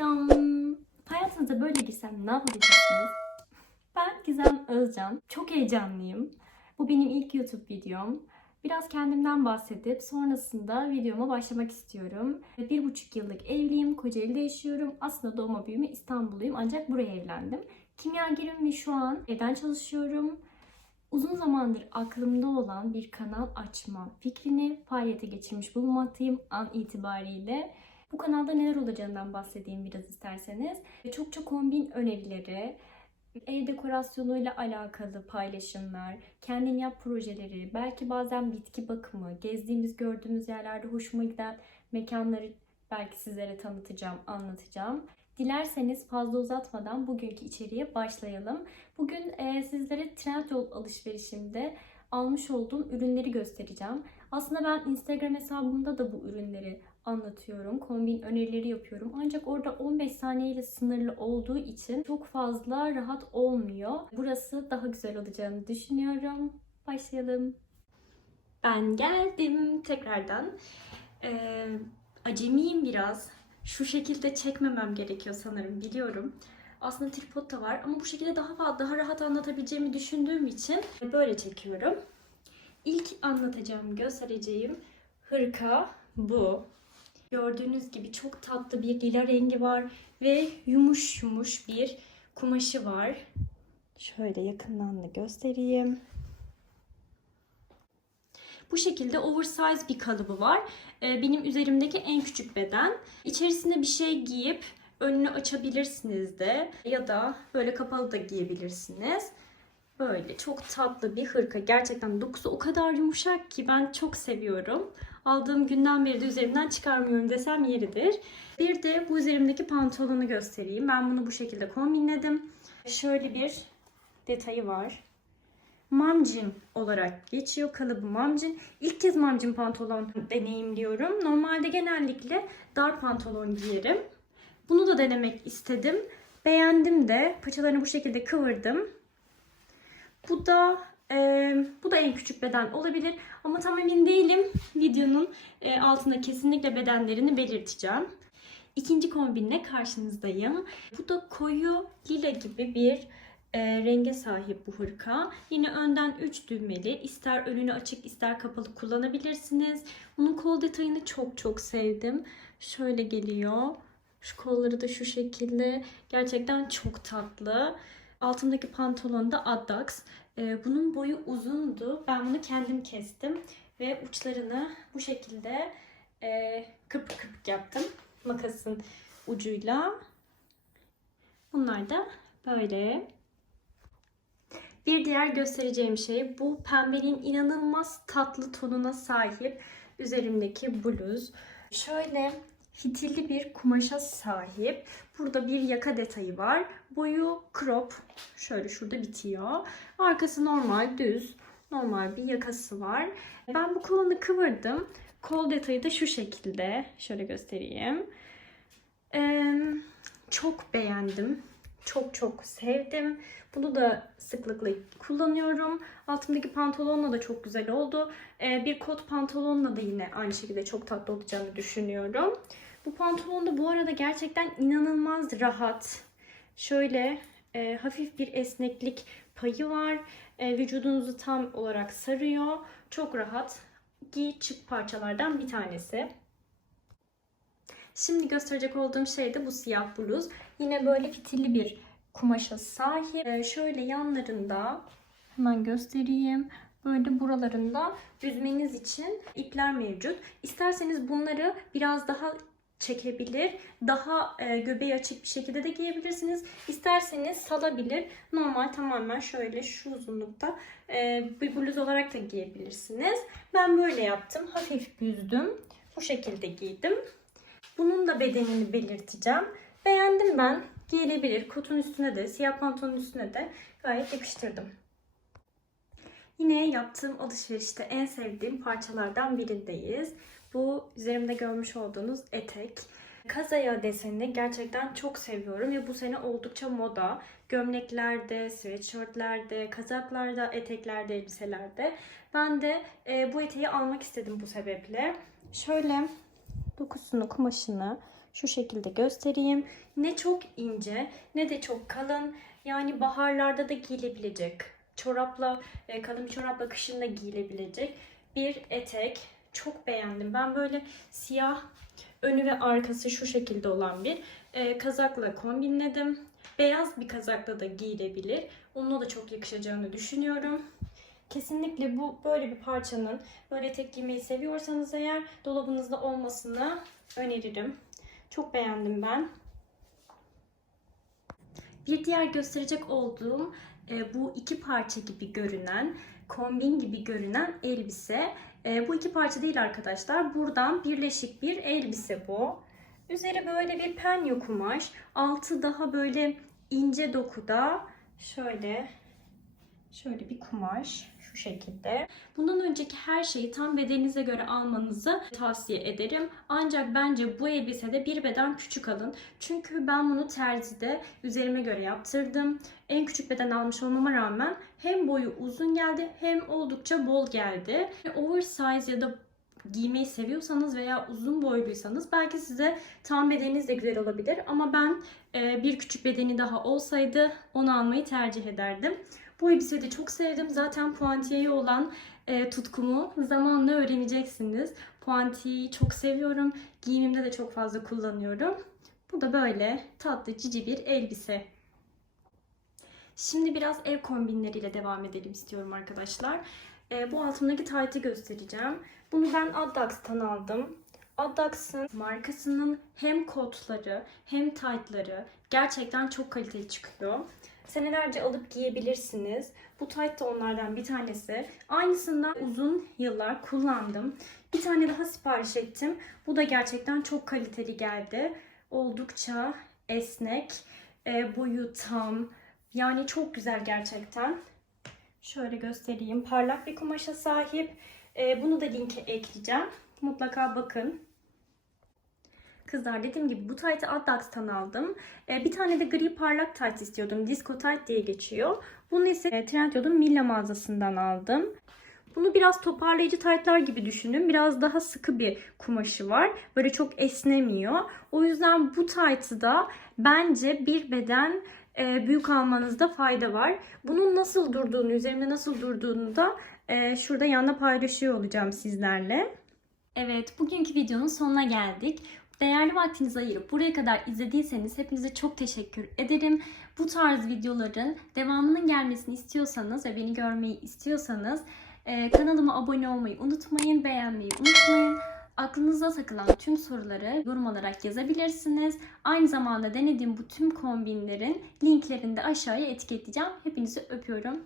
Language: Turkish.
Selam. Hayatınıza böyle girsem ne yapabileceksiniz? Ben Gizem Özcan. Çok heyecanlıyım. Bu benim ilk YouTube videom. Biraz kendimden bahsedip sonrasında videoma başlamak istiyorum. Bir buçuk yıllık evliyim. Kocaeli'de yaşıyorum. Aslında doğma büyüme İstanbulluyum ancak buraya evlendim. Kimyagerim ve şu an evden çalışıyorum. Uzun zamandır aklımda olan bir kanal açma fikrini faaliyete geçirmiş bulunmaktayım an itibariyle. Bu kanalda neler olacağından bahsedeyim biraz isterseniz. Çok çok kombin önerileri, ev dekorasyonuyla alakalı paylaşımlar, kendin yap projeleri, belki bazen bitki bakımı, gezdiğimiz, gördüğümüz yerlerde hoşuma giden mekanları belki sizlere tanıtacağım, anlatacağım. Dilerseniz fazla uzatmadan bugünkü içeriğe başlayalım. Bugün e, sizlere Trendyol alışverişimde almış olduğum ürünleri göstereceğim. Aslında ben Instagram hesabımda da bu ürünleri anlatıyorum. Kombin önerileri yapıyorum. Ancak orada 15 saniyeyle sınırlı olduğu için çok fazla rahat olmuyor. Burası daha güzel olacağını düşünüyorum. Başlayalım. Ben geldim tekrardan. Ee, acemiyim biraz. Şu şekilde çekmemem gerekiyor sanırım biliyorum. Aslında tripod da var ama bu şekilde daha fazla, daha rahat anlatabileceğimi düşündüğüm için böyle çekiyorum. İlk anlatacağım, göstereceğim hırka bu. Gördüğünüz gibi çok tatlı bir lila rengi var ve yumuş yumuş bir kumaşı var. Şöyle yakından da göstereyim. Bu şekilde oversize bir kalıbı var. Ee, Benim üzerimdeki en küçük beden. İçerisinde bir şey giyip önünü açabilirsiniz de ya da böyle kapalı da giyebilirsiniz. Böyle çok tatlı bir hırka. Gerçekten dokusu o kadar yumuşak ki ben çok seviyorum. Aldığım günden beri de üzerimden çıkarmıyorum desem yeridir. Bir de bu üzerimdeki pantolonu göstereyim. Ben bunu bu şekilde kombinledim. Şöyle bir detayı var. Mamcin olarak geçiyor. Kalıbı mamcin. İlk kez mamcin pantolon deneyimliyorum. Normalde genellikle dar pantolon giyerim. Bunu da denemek istedim. Beğendim de. Paçalarını bu şekilde kıvırdım. Bu da e, bu da en küçük beden olabilir ama tam emin değilim. Videonun e, altında kesinlikle bedenlerini belirteceğim. İkinci kombinle karşınızdayım. Bu da koyu lila gibi bir e, renge sahip bu hırka. Yine önden 3 düğmeli. İster önünü açık ister kapalı kullanabilirsiniz. Bunun kol detayını çok çok sevdim. Şöyle geliyor. Şu kolları da şu şekilde. Gerçekten çok tatlı. Altımdaki pantolon da Addax. Ee, bunun boyu uzundu. Ben bunu kendim kestim. Ve uçlarını bu şekilde e, kıpık yaptım. Makasın ucuyla. Bunlar da böyle. Bir diğer göstereceğim şey bu pembenin inanılmaz tatlı tonuna sahip üzerimdeki bluz. Şöyle fitilli bir kumaşa sahip. Burada bir yaka detayı var. Boyu crop. Şöyle şurada bitiyor. Arkası normal düz. Normal bir yakası var. Ben bu kolunu kıvırdım. Kol detayı da şu şekilde. Şöyle göstereyim. Ee, çok beğendim. Çok çok sevdim. Bunu da sıklıkla kullanıyorum. Altımdaki pantolonla da çok güzel oldu. Ee, bir kot pantolonla da yine aynı şekilde çok tatlı olacağını düşünüyorum. Bu pantolon da bu arada gerçekten inanılmaz rahat. Şöyle e, hafif bir esneklik payı var. E, vücudunuzu tam olarak sarıyor. Çok rahat. Giy çık parçalardan bir tanesi. Şimdi gösterecek olduğum şey de bu siyah bluz. Yine böyle fitilli bir kumaşa sahip. E, şöyle yanlarında hemen göstereyim. Böyle buralarında düzmeniz için ipler mevcut. İsterseniz bunları biraz daha çekebilir. Daha e, göbeği açık bir şekilde de giyebilirsiniz. İsterseniz salabilir. Normal tamamen şöyle şu uzunlukta e, bir bluz olarak da giyebilirsiniz. Ben böyle yaptım. Hafif büzdüm. Bu şekilde giydim. Bunun da bedenini belirteceğim. Beğendim ben. Giyilebilir. Kotun üstüne de, siyah pantolonun üstüne de gayet yakıştırdım. Yine yaptığım alışverişte en sevdiğim parçalardan birindeyiz. Bu üzerimde görmüş olduğunuz etek. Kazaya desenini gerçekten çok seviyorum ve bu sene oldukça moda. Gömleklerde, sweatshirtlerde, kazaklarda, eteklerde, elbiselerde. Ben de e, bu eteği almak istedim bu sebeple. Şöyle dokusunu, kumaşını Şu şekilde göstereyim. Ne çok ince ne de çok kalın. Yani baharlarda da giyilebilecek. Çorapla, e, kalın bir çorapla kışın da giyilebilecek bir etek. Çok beğendim. Ben böyle siyah önü ve arkası şu şekilde olan bir e, kazakla kombinledim. Beyaz bir kazakla da giyilebilir. Onunla da çok yakışacağını düşünüyorum. Kesinlikle bu böyle bir parçanın böyle etek giymeyi seviyorsanız eğer dolabınızda olmasını öneririm. Çok beğendim ben. Bir diğer gösterecek olduğum e, bu iki parça gibi görünen, kombin gibi görünen elbise. E, bu iki parça değil arkadaşlar. Buradan birleşik bir elbise bu. Üzeri böyle bir penyo kumaş. Altı daha böyle ince dokuda. Şöyle şöyle bir kumaş şu şekilde. Bundan önceki her şeyi tam bedeninize göre almanızı tavsiye ederim. Ancak bence bu elbisede bir beden küçük alın. Çünkü ben bunu terzide üzerime göre yaptırdım. En küçük beden almış olmama rağmen hem boyu uzun geldi hem oldukça bol geldi. Oversize ya da giymeyi seviyorsanız veya uzun boyluysanız belki size tam bedeniniz de güzel olabilir. Ama ben e, bir küçük bedeni daha olsaydı onu almayı tercih ederdim. Bu elbiseyi de çok sevdim. Zaten puantiyeye olan e, tutkumu zamanla öğreneceksiniz. Puantiyeyi çok seviyorum. Giyimimde de çok fazla kullanıyorum. Bu da böyle tatlı cici bir elbise. Şimdi biraz ev kombinleriyle devam edelim istiyorum arkadaşlar. E, bu altımdaki taytı göstereceğim. Bunu ben Addax'tan aldım. Addax'ın markasının hem kotları hem taytları gerçekten çok kaliteli çıkıyor. Senelerce alıp giyebilirsiniz. Bu tayt da onlardan bir tanesi. Aynısından uzun yıllar kullandım. Bir tane daha sipariş ettim. Bu da gerçekten çok kaliteli geldi. Oldukça esnek. E, boyu tam. Yani çok güzel gerçekten. Şöyle göstereyim. Parlak bir kumaşa sahip. E, bunu da linke ekleyeceğim. Mutlaka bakın. Kızlar dediğim gibi bu taytı Addax'tan aldım. Ee, bir tane de gri parlak tayt istiyordum. Disco tayt diye geçiyor. Bunu ise e, Trendyol'un Milla mağazasından aldım. Bunu biraz toparlayıcı taytlar gibi düşünün. Biraz daha sıkı bir kumaşı var. Böyle çok esnemiyor. O yüzden bu taytı da bence bir beden e, büyük almanızda fayda var. Bunun nasıl durduğunu, üzerimde nasıl durduğunu da e, şurada yanına paylaşıyor olacağım sizlerle. Evet, bugünkü videonun sonuna geldik. Değerli vaktinizi ayırıp buraya kadar izlediyseniz hepinize çok teşekkür ederim. Bu tarz videoların devamının gelmesini istiyorsanız ve beni görmeyi istiyorsanız e, kanalıma abone olmayı unutmayın, beğenmeyi unutmayın. Aklınıza takılan tüm soruları yorum olarak yazabilirsiniz. Aynı zamanda denediğim bu tüm kombinlerin linklerini de aşağıya etiketleyeceğim. Hepinizi öpüyorum.